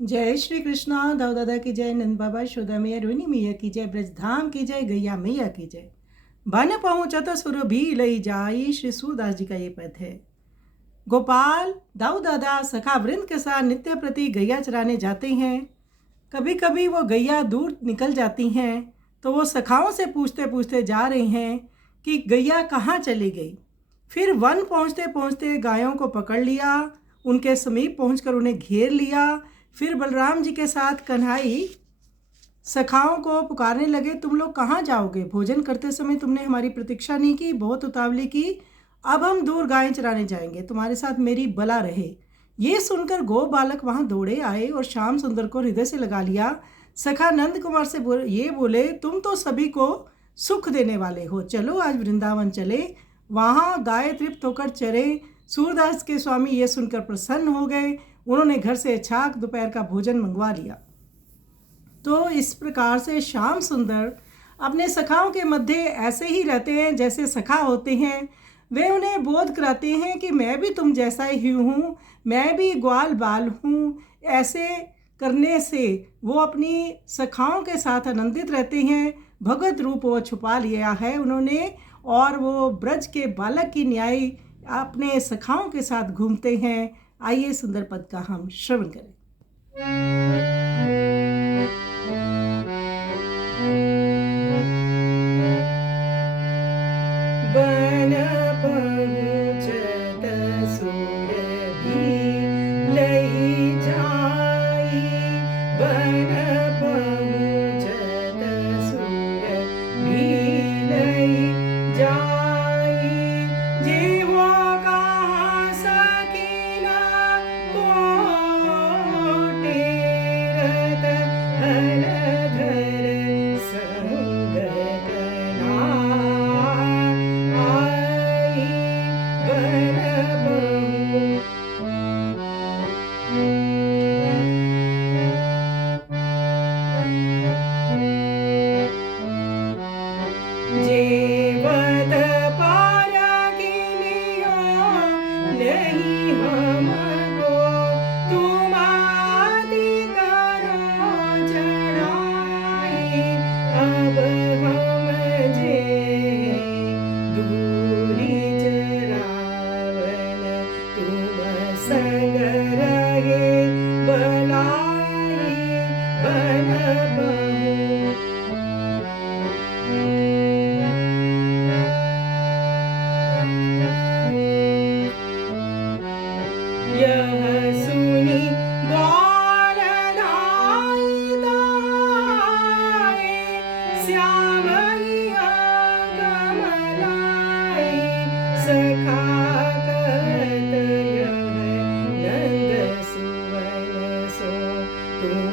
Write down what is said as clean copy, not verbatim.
जय श्री कृष्णा। दाऊ दादा की जय, नंद बाबा यशोदा मैया, रोहिणी मैया की जय, ब्रजधाम की जय, गैया मैया की जय। बन पहुँचत सुर भी लई जाई, श्री सूरदास जी का ये पद है। गोपाल दाऊ दादा सखा वृंद के साथ नित्य प्रति गैया चराने जाते हैं। कभी कभी वो गैया दूर निकल जाती हैं तो वो सखाओं से पूछते पूछते जा रहे हैं कि गैया कहाँ चली गई। फिर वन पहुँचते पहुँचते गायों को पकड़ लिया, उनके समीप पहुँचकर उन्हें घेर लिया। फिर बलराम जी के साथ कन्हई सखाओं को पुकारने लगे, तुम लोग कहाँ जाओगे? भोजन करते समय तुमने हमारी प्रतीक्षा नहीं की, बहुत उतावली की। अब हम दूर गायें चराने जाएंगे, तुम्हारे साथ मेरी बला रहे। ये सुनकर गो बालक वहां दौड़े आए और श्याम सुंदर को हृदय से लगा लिया। सखा नंद कुमार से ये बोले, तुम तो सभी को सुख देने वाले हो, चलो आज वृंदावन चले, वहाँ गाय तृप्त होकर चरे। सूरदास के स्वामी ये सुनकर प्रसन्न हो गए। उन्होंने घर से छाक दोपहर का भोजन मंगवा लिया। तो इस प्रकार से श्याम सुंदर अपने सखाओं के मध्य ऐसे ही रहते हैं जैसे सखा होते हैं। वे उन्हें बोध कराते हैं कि मैं भी तुम जैसा ही हूँ, मैं भी ग्वाल बाल हूँ। ऐसे करने से वो अपनी सखाओं के साथ आनंदित रहते हैं। भगवत रूप वो छुपा लिया है उन्होंने, और वो ब्रज के बालक की न्याय अपने सखाओं के साथ घूमते हैं। आइए सुंदर पद का हम श्रवण करें। बन पहुँचत सुर भी लई जाई, बन पहुँचत सुर भी लई जाई। जीवो कहाँ सकीना कोटि रत हलधर संग कना आई, बन जीवत पारगिलियो नहीं हमको, तुम आदि करो चढ़ाई। अब हम जे दूरी चरावन, तुम संग रहे बलाई, बन यह सुनी ग्वाल धाई दाए, श्याम कमलाई। सखा कहत यह नंद सुवन सो, तुम